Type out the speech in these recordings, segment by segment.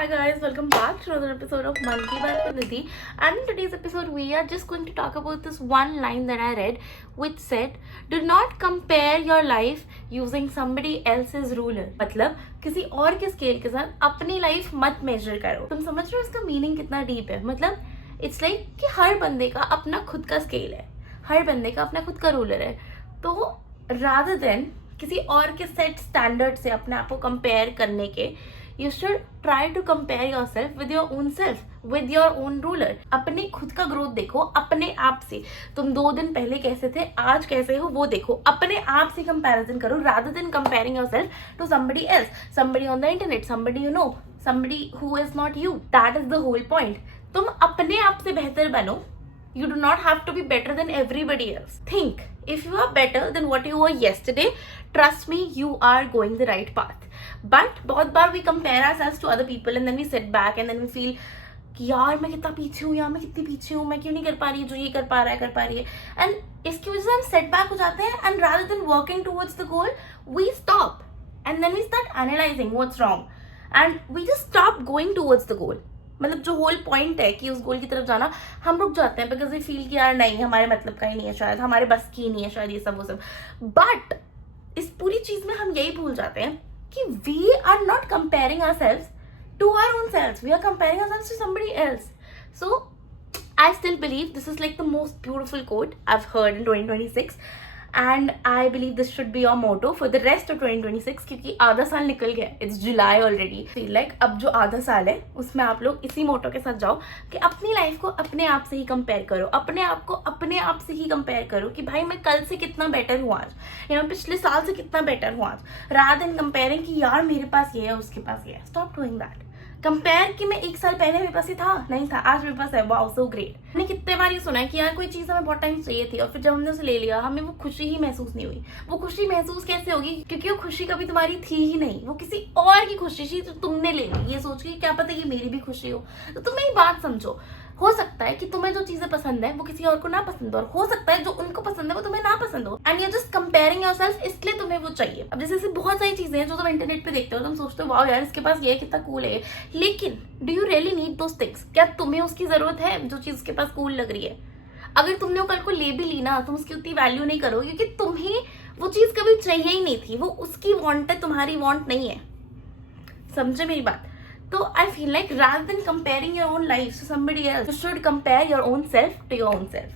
Hi guys, welcome back to another episode of Mann Ki Baat with Nidhi. And in today's episode, we are just going to talk about this one line that I read, which said, "Do not compare your life using somebody else's ruler." मतलब किसी और के scale के साथ अपनी life मत major करो. तुम समझ रहे हो इसका मीनिंग कितना डीप है? मतलब इट्स लाइक कि हर बंदे का अपना खुद का स्केल है, हर बंदे का अपना खुद का रूलर है. तो रादर देन किसी और के सेट स्टैंडर्ड से अपने आप को कंपेयर करने के, you should try to compare yourself with your own self, with your own ruler. अपने खुद का ग्रोथ देखो अपने आप से. तुम 2 दिन पहले कैसे थे, आज कैसे हो, वो देखो. अपने आप से कंपैरिजन करो rather than comparing yourself to somebody else, somebody on the internet, somebody you know, somebody who is not you. That is the whole point. तुम अपने आप से बेहतर बनो. You do not have to be better than everybody else. Think, if you are better than what you were yesterday, trust me, you are going the right path. But बहुत बार we compare ourselves to other people and then we sit back and then we feel कि यार मैं कितना पीछे हूँ, यार मैं कितनी पीछे हूँ, मैं क्यों नहीं कर पा रही, जो ये कर पा रहा है कर पा रही है. And इसकी वजह से हम सेट बैक हो जाते हैं and rather than working towards the goal, we stop and then we start analyzing what's wrong and we just stop going towards the goal. मतलब जो होल पॉइंट है कि उस गोल की तरफ जाना, हम रुक जाते हैं बिकॉज वी फील कि यार नहीं हमारे मतलब का ही नहीं है, शायद हमारे बस की नहीं है, शायद ये सब वो सब. बट इस पूरी चीज में हम यही भूल जाते हैं कि we are not comparing ourselves to our own selves, we are comparing ourselves to somebody else. So I still believe this is like the most beautiful quote I've heard in 2026 and I believe this should be your motto for the rest of 2026 क्योंकि आधा साल निकल गया. It's July already. Feel like अब जो आधा साल है उसमें आप लोग इसी मोटो के साथ जाओ कि अपनी लाइफ को अपने आप से ही कंपेयर करो, अपने आप को अपने आप से ही कंपेयर करो कि भाई मैं कल से कितना बेटर हूँ आज, या पिछले साल से कितना बेटर हूँ आज, rather than कंपेयरिंग कि यार मेरे पास ये है उसके पास ये है. Stop doing that. कंपेयर कि मैं 1 साल पहले मेरे पास ही था, नहीं था, आज मेरे पास है, वाओ सो ग्रेट. मैंने कितने बार ये सुना है कि यार कोई चीज़ हमें बहुत टाइम चाहिए थी और फिर जब हमने उसे ले लिया हमें वो खुशी ही महसूस नहीं हुई. वो खुशी महसूस कैसे होगी? क्योंकि वो खुशी कभी तुम्हारी थी ही नहीं, वो किसी और की खुशी थी जो तुमने ले ली ये सोच के क्या पता ये मेरी भी खुशी हो. तो तुम एक बात समझो, हो सकता है कि तुम्हें जो चीजें पसंद है वो किसी और को ना पसंद हो, और हो सकता है जो उनको पसंद है वो तुम्हें ना पसंद हो. And you just comparing yourself, इसलिए तुम्हें वो चाहिए. अब जैसे बहुत सारी चीजें हैं जो तुम इंटरनेट पे देखते हो, तुम सोचते हो वाओ यार इसके पास ये कितना कूल है, लेकिन do you really need those things? क्या तुम्हें उसकी जरूरत है जो चीज उसके पास कूल लग रही है? अगर तुमने वो कल को ले भी ली ना, तुम उसकी उतनी वैल्यू नहीं करो क्योंकि तुम्हें वो चीज कभी चाहिए ही नहीं थी. वो उसकी वांट है, तुम्हारी वांट नहीं है. समझे मेरी बात? तो I feel like rather than comparing your own life to somebody else, you should compare your own self to your own self.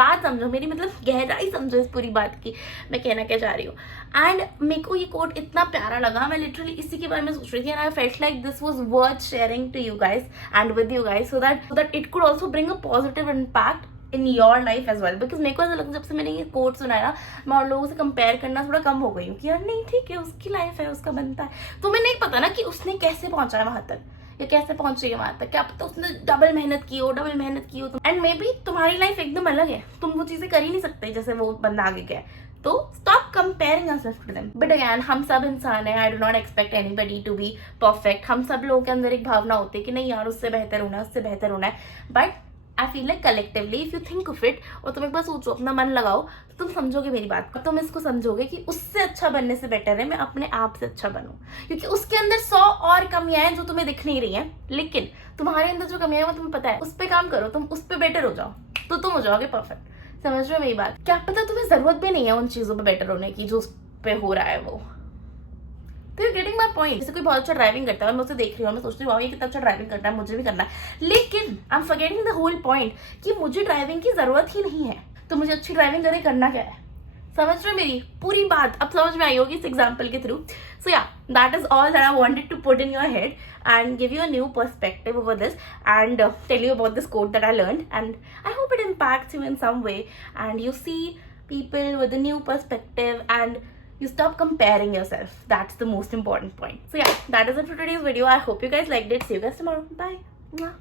बात समझो मेरी, मतलब गहराई समझो इस पूरी बात की मैं कहना क्या चाह रही हूँ. एंड मेरे को ये कोट इतना प्यारा लगा, मैं लिटरली इसी के बारे में सोच रही थी and I felt like this was worth sharing to you guys and with you guys so that it could also bring a positive impact in your life as well. Because मेरे को ऐसा लगता है जब से मैंने ये कोट सुना है ना, मैं और लोगों से कंपेयर करना थोड़ा कम हो गई हूँ कि यार नहीं ठीक है, उसकी लाइफ है, उसका बनता है. तुम्हें नहीं पता ना कि उसने कैसे पहुंचा है वहां तक या कैसे पहुंच रही है वहां तक, क्या पता उसने डबल मेहनत की हो तुम. एंड मे बी तुम्हारी लाइफ एकदम अलग है, तुम वो चीजें कर ही नहीं सकते जैसे वो बंदा आगे गया. तो stop comparing yourself to them. But again हम सब इंसान है, I do not expect anybody to be perfect. हम सब लोगों के अंदर एक भावना होती है कि नहीं यार उससे बेहतर होना है, उससे बेहतर होना है. But I feel like collectively if you think of it और तुम एक बार सोचो, अपना मन लगाओ, तो तुम समझोगे मेरी बात को. तुम इसको समझोगे कि उससे अच्छा बनने से बेटर है मैं अपने आप से अच्छा बनूं, क्योंकि उसके अंदर 100 और कमियां हैं जो तुम्हें दिख नहीं रही हैं, लेकिन तुम्हारे अंदर जो कमियां हैं वो तुम्हें पता है. उस पर काम करो, तुम उस पर बेटर हो जाओ तो तुम हो जाओगे परफेक्ट. समझ रहे हो मेरी बात? क्या पता तुम्हें जरूरत भी नहीं है उन चीजों पर बेटर होने की जो उस पर हो रहा है वो. तो यू गेटिंग माई पॉइंट? जैसे कोई बहुत अच्छा ड्राइविंग करता है, मैं उसे देख रही हूँ, मैं सोच रही हूँ ये कितना अच्छा ड्राइविंग करना है, मुझे भी करना है, लेकिन I am forgetting the whole point कि मुझे ड्राइविंग की जरूरत ही नहीं है, तो मुझे अच्छी ड्राइविंग करना क्या है. समझ रहे हो मेरी पूरी बात? अब समझ में आई होगी इस एग्जाम्पल के थ्रू. So yeah that is all that I wanted to put in your head and give you a new perspective over this and tell you about this quote that I learned, and I hope it impacts you in some way and you see people with a new perspective and you stop comparing yourself. That's the most important point. So yeah, that is it for today's video. I hope you guys liked it. See you guys tomorrow. Bye. Mwah.